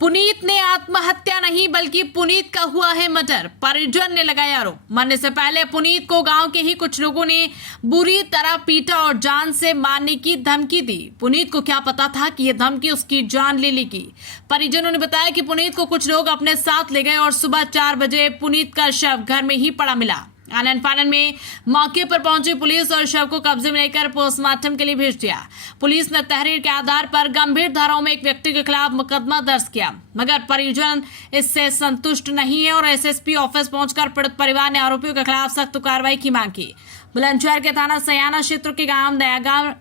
पुनीत ने आत्महत्या नहीं बल्कि पुनीत का हुआ है मर्डर, परिजन ने लगाया आरोप। मरने से पहले पुनीत को गांव के ही कुछ लोगों ने बुरी तरह पीटा और जान से मारने की धमकी दी। पुनीत को क्या पता था कि यह धमकी उसकी जान ले लेगी। परिजनों ने बताया कि पुनीत को कुछ लोग अपने साथ ले गए और सुबह 4 बजे पुनीत का शव घर में ही पड़ा मिला। आनन फानन में मौके पर पहुंची पुलिस और शव को कब्जे में लेकर पोस्टमार्टम के लिए भेज दिया। पुलिस ने तहरीर के आधार पर गंभीर धाराओं में एक व्यक्ति के खिलाफ मुकदमा दर्ज किया, मगर परिजन इससे संतुष्ट नहीं है और एसएसपी ऑफिस पहुंचकर पीड़ित परिवार ने आरोपियों के खिलाफ सख्त कार्रवाई की मांग की। बुलंदशहर के थाना सयाना क्षेत्र के गांव नयागांव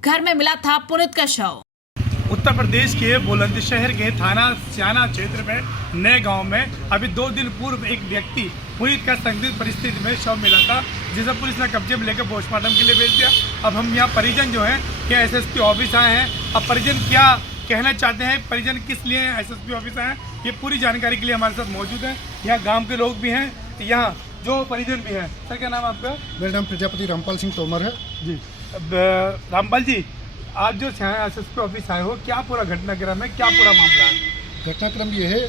घर में मिला था पुनीत का शव। उत्तर प्रदेश के बुलंदशहर के थाना सयाना क्षेत्र में नए गांव में अभी 2 दिन पूर्व एक व्यक्ति पुनीत का संदिग्ध परिस्थिति में शव मिला था, जिसे पुलिस ने कब्जे में लेकर पोस्टमार्टम के लिए भेज दिया। अब हम यहाँ परिजन जो हैं क्या एसएसपी ऑफिस आए हैं। अब परिजन क्या कहना चाहते हैं, परिजन किस लिए एसएसपी ऑफिस आए हैं, ये पूरी जानकारी के लिए हमारे साथ मौजूद है। यहाँ गाँव के लोग भी हैं, यहाँ जो परिजन भी हैं। सर क्या नाम आपका? मेरा नाम प्रजापति रामपाल सिंह तोमर है जी। रामपाल जी, आज जो एसएसपी ऑफिस आए हो, क्या पूरा घटनाक्रम है, क्या पूरा मामला है? घटनाक्रम ये है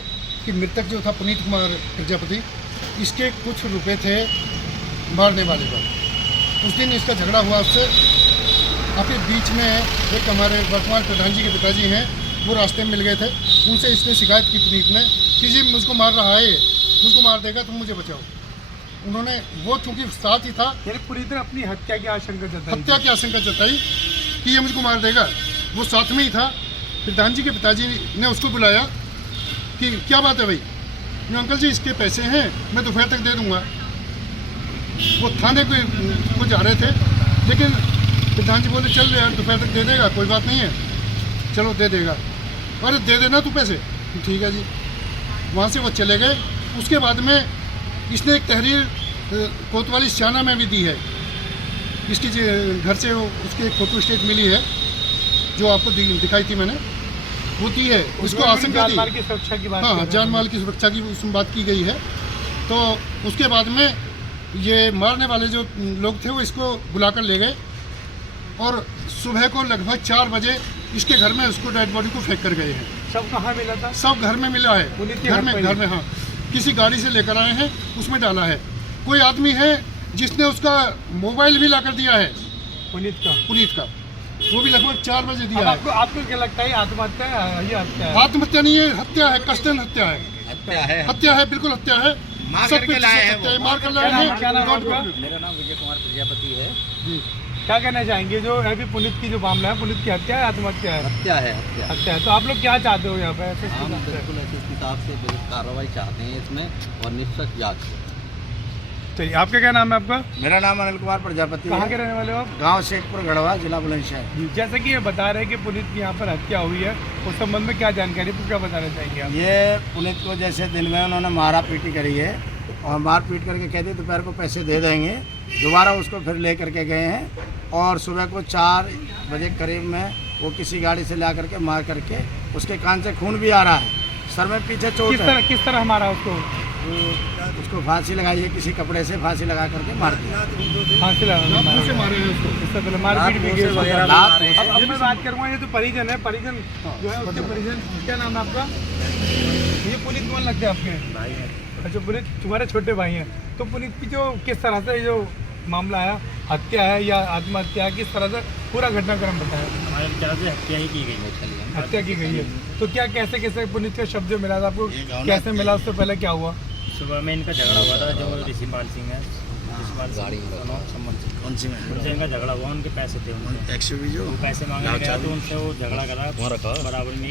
कि मृतक जो था पुनीत कुमार प्रजापति, इसके कुछ रुपए थे मारने वाले पर। उस दिन इसका झगड़ा हुआ उससे। आपके बीच में एक हमारे वर्तमान प्रधान जी के पिताजी हैं, वो रास्ते में मिल गए थे। उनसे इसने शिकायत की पुनीत ने कि जी मुझको मार रहा है, मुझको मार देगा, तुम मुझे बचाओ। उन्होंने वो चूँकि साथ ही था, पुनीत ने अपनी हत्या की आशंका जताई कि ये मुझको मार देगा। वो साथ में ही था। प्रधान जी के पिताजी ने उसको बुलाया कि क्या बात है भाई? अंकल जी इसके पैसे हैं, मैं दोपहर तक दे दूंगा। वो थाने को जा रहे थे, लेकिन प्रधान जी बोले चल यार दोपहर तक दे देगा, कोई बात नहीं है, चलो दे देगा। अरे दे देना तू पैसे, ठीक है जी। वहाँ से वो चले गए। उसके बाद में इसने एक तहरीर कोतवाली सयाना में भी दी है। इसकी घर से उसकी एक फोटो स्टेट मिली है जो आपको दिखाई थी मैंने, वो दी है। उसको आशंका दी, जानमाल की सुरक्षा की बात, हाँ जानमाल की सुरक्षा की उसमें बात की गई है। तो उसके बाद में ये मारने वाले जो लोग थे वो इसको बुलाकर ले गए और सुबह को लगभग 4 बजे इसके घर में उसको डेड बॉडी को फेंक कर गए हैं। सब कहाँ मिला था? सब घर में मिला है, घर में हाँ। किसी गाड़ी से लेकर आए हैं, उसमें डाला है। कोई आदमी है जिसने उसका मोबाइल भी ला कर दिया है पुनीत का, वो भी लगभग 4 बजे दिया है। आपको क्या लगता है आत्महत्या है? ये हत्या है? आत्महत्या नहीं है, हत्या है, कष्टन हत्या है, हत्या है, बिल्कुल हत्या है। मार कर लाए हैं। क्या नाम आपका? मेरा नाम विजय कुमार प्रजापति है जी। क्या कहना चाहेंगे जो अभी पुनीत की जो मामला है, पुनीत की हत्या है आत्महत्या है? हत्या है। तो आप लोग क्या चाहते हो यहाँ पे? हम बिल्कुल ऐसे किताब से कार्रवाई चाहते हैं इसमें और निष्पक्ष जांच। चलिए, आपका क्या नाम है आपका? मेरा नाम अनिल कुमार प्रजापति। कहाँ के रहने वाले हो आप? गांव शेखपुर गढ़वा, जिला बुलंदशहर। जैसे कि ये बता रहे हैं कि पुनीत की यहाँ पर हत्या हुई है, उस संबंध में क्या जानकारी, तो क्या बताना चाहेंगे आप? ये पुनीत को जैसे दिन में उन्होंने मारा पीटी करी है और मार पीट करके कहते दोपहर को पैसे दे देंगे। दोबारा उसको फिर ले करके गए हैं और सुबह को 4 बजे करीब में वो किसी गाड़ी से ला करके मार करके उसके कान से खून भी आ रहा है, सर में पीछे चोट है। किस तरह मारा उसको? उसको फांसी लगाई है, किसी कपड़े से फांसी लगा करके मार दिया। फांसी लगा मारे हैं उसको। इससे पहले मारपीट भी की। अब मैं बात करूँगा, ये तो परिजन है, परिजन जो है उसके परिजन। क्या नाम है आपका? ये पुनीत कौन लगते हैं आपके? भाई है। अच्छा, पुनीत तुम्हारे छोटे भाई हैं। तो पुनीत की जो किस तरह से जो मामला आया, हत्या है या आत्महत्या है, किस तरह से पूरा घटनाक्रम बताया? हमारे विचार से हत्या ही की गई है। हत्या की गई है। तो क्या कैसे पुनीत का शब्द जो मिला था आपको, कैसे मिला, उससे पहले क्या हुआ? सुबह में इनका झगड़ा हुआ था, जो ऋषिपाल सिंह है, गाड़ी उनसे इनका झगड़ा हुआ। उनके पैसे थे, उनके जो वो पैसे मांगने गया तो उनसे वो झगड़ा करा बराबर में,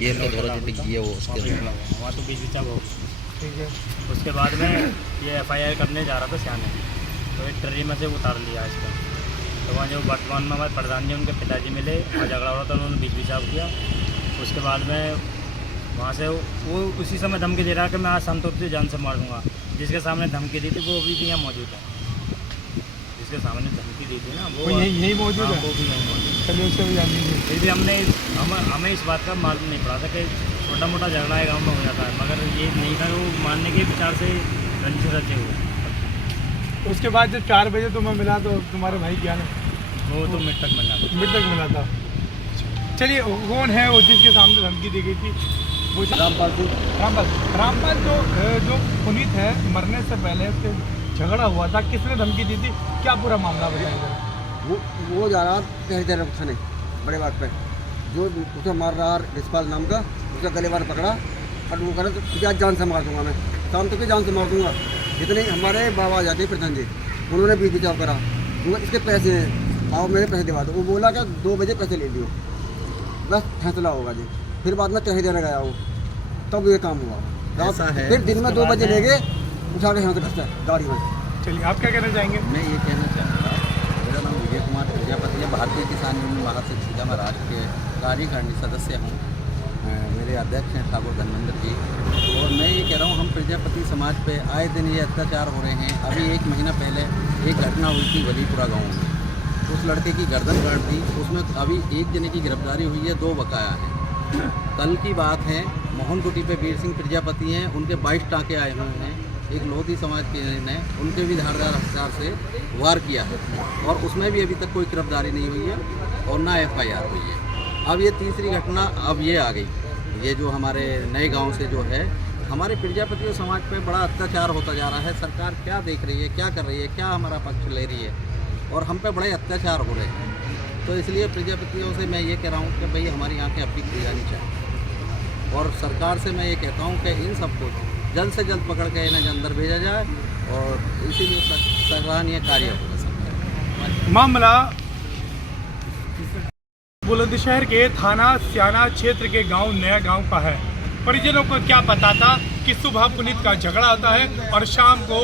वहाँ तो बीच बिचाव हो। ठीक है। उसके बाद में ये FIR करने जा रहा था सयाने, तो एक ट्रेन में से उतार लिया इसका। तो वहाँ जो वर्तमान में हमारे प्रधान जी उनके पिताजी मिले, वहाँ झगड़ा हो रहा था, उन्होंने बीच बिचाव किया। उसके बाद में वहाँ से वो उसी समय धमकी दे रहा कि मैं आज संतोष से जान से मार दूँगा। जिसके सामने धमकी दी थी वो अभी भी यहाँ मौजूद है। जिसके सामने धमकी दी थी ना वो यही मौजूद है। वो भी यहीं मौजूद है। चलिए, उससे भी जान लीजिए। फिर भी हमें इस बात का मालूम नहीं पड़ा था कि छोटा मोटा झगड़ा है गाँव में हो जाता है, मगर ये नहीं था वो मारने के विचार से रंजिश रचे हुए। उसके बाद जब 4 बजे तुम्हें मिला तो तुम्हारे भाई क्या ने? वो तो मृतक मिला था। चलिए, कौन है वो जिसके सामने धमकी दी गई थी? रामपाल सिंह। रामपाल जो पुनीत है मरने से पहले उससे झगड़ा हुआ था, किसने धमकी दी थी, क्या पूरा मामला बताएंगे? वो जा रहा तहसीलदार थाने बड़े बात पे, जो उसे मार रहा रिसपाल नाम का, उसका गले बार पकड़ा और वो कह रहा तो जान से मार दूंगा, मैं शाम तक जान से मार दूंगा। जितने हमारे बाबा आ जाते हैं प्रधान जी, उन्होंने बीच बचाव करा, इसके पैसे हैं, आओ मेरे पैसे दिवा दो। वो बोला क्या 2 बजे पैसे ले लियो, बस फैसला होगा जी। फिर बाद में तहसील देने गया वो, तब ये काम हुआ। रात फिर दिन में 2 बजे ले गए, उठा के यहाँ से बसता गाड़ी में। चलिए, आप क्या कहना चाहेंगे? मैं ये कहना चाहूँगा, मेरा नाम विजय कुमार प्रजापति है, भारतीय किसान यूनियन महासचिव महाराष्ट्र के कार्यकारिणी सदस्य हूँ। मेरे अध्यक्ष हैं ठाकुर धर्मेंद्र जी, और मैं ये कह रहा हूँ हम प्रजापति समाज पे आए दिन ये अत्याचार हो रहे हैं। अभी 1 महीना पहले एक घटना हुई थी वलीपुरा गाँव में, उस लड़के की गर्दन काट दी, उसमें अभी 1 जने की गिरफ्तारी हुई है, 2 बकाया हैं। कल की बात है, मोहनकुटी पे वीर सिंह प्रजापति हैं, उनके 22 टाँके आए हुए हैं। एक लोधी समाज के ने उनके भी धारदार हथियार से वार किया है, और उसमें भी अभी तक कोई गिरफ्तारी नहीं हुई है और ना FIR हुई है। अब ये तीसरी घटना अब ये आ गई, ये जो हमारे नए गांव से जो है, हमारे प्रजापतियों समाज पे बड़ा अत्याचार होता जा रहा है। सरकार क्या देख रही है, क्या कर रही है, क्या हमारा पक्ष ले रही है, और हम पे बड़े अत्याचार हो रहे हैं। तो इसलिए प्रजापतियों से मैं ये कह रहा हूँ कि भाई हमारी आंखें अभी खुल जानी चाहिए, और सरकार से मैं ये कहता हूँ कि इन सबको जल्द से जल्द पकड़ के इन्हें अंदर भेजा जाए, और इसीलिए सराहनीय कार्य होगा सरकार। मामला बुलंदशहर के थाना स्याना क्षेत्र के गांव नया गांव का है। परिजनों को क्या पता था कि सुबह पुनीत का झगड़ा होता है और शाम को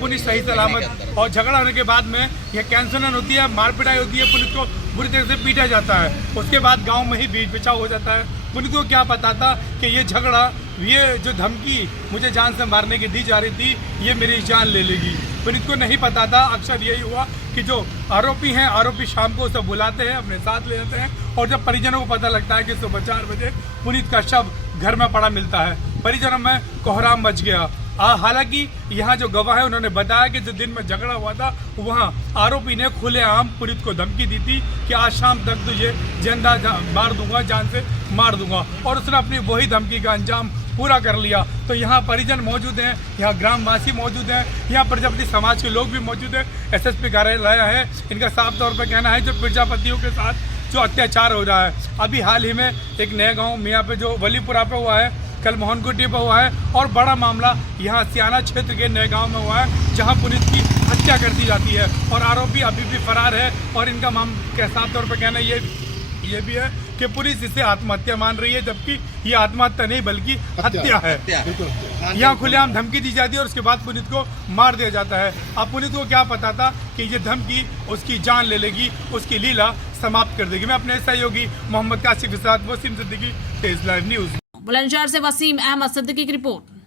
पुनीत सही सलामत, और झगड़ा होने के बाद में यह कैंसरन होती है, मारपिटाई होती है, पुनीत को बुरी तरह से पीटा जाता है। उसके बाद गांव में ही बीच बचाव हो जाता है। पुनीत को क्या पता था कि ये झगड़ा, ये जो धमकी मुझे जान से मारने की दी जा रही थी, ये मेरी जान ले लेगी। पुनीत को नहीं पता था। अक्सर यही हुआ कि जो आरोपी हैं, आरोपी शाम को उसे बुलाते हैं, अपने साथ ले जाते हैं, और जब परिजनों को पता लगता है कि सुबह 4 बजे पुनीत का शव घर में पड़ा मिलता है, परिजनों में कोहराम मच गया। हालांकि यहाँ जो गवाह है उन्होंने बताया कि जो दिन में झगड़ा हुआ था, वहाँ आरोपी ने खुलेआम पुनीत को धमकी दी थी कि आज शाम तक तुझे जिंदा मार दूंगा, जान से मार दूंगा, और उसने अपनी वही धमकी का अंजाम पूरा कर लिया। तो यहाँ परिजन मौजूद हैं, यहाँ ग्रामवासी मौजूद हैं, यहाँ प्रजापति समाज के लोग भी मौजूद हैं। SSP कार्यालय है, इनका साफ तौर पर कहना है जो प्रजापतियों के साथ जो अत्याचार हो रहा है। अभी हाल ही में एक नया गाँव मियाँ पे जो वलीपुरा पे हुआ है, कल मोहनकुटी पर हुआ है, और बड़ा मामला यहाँ स्याना क्षेत्र के नए गांव में हुआ है, जहां पुनीत की हत्या कर दी जाती है, और आरोपी अभी भी फरार है। और इनका साफ तौर पर कहना ये भी है कि पुलिस इसे आत्महत्या मान रही है, जबकि ये आत्महत्या नहीं बल्कि हत्या है। यहाँ खुलेआम धमकी दी जाती है और उसके बाद पुनीत को मार दिया जाता है। अब पुनीत को क्या पता था कि ये धमकी उसकी जान ले लेगी, उसकी लीला समाप्त कर देगी। मैं अपने सहयोगी मोहम्मद काशिफ के साथ वसीम सिद्दीकी, तेज लाइव न्यूज। बुलंदशहर से वसीम अहमद सिद्दीकी की रिपोर्ट।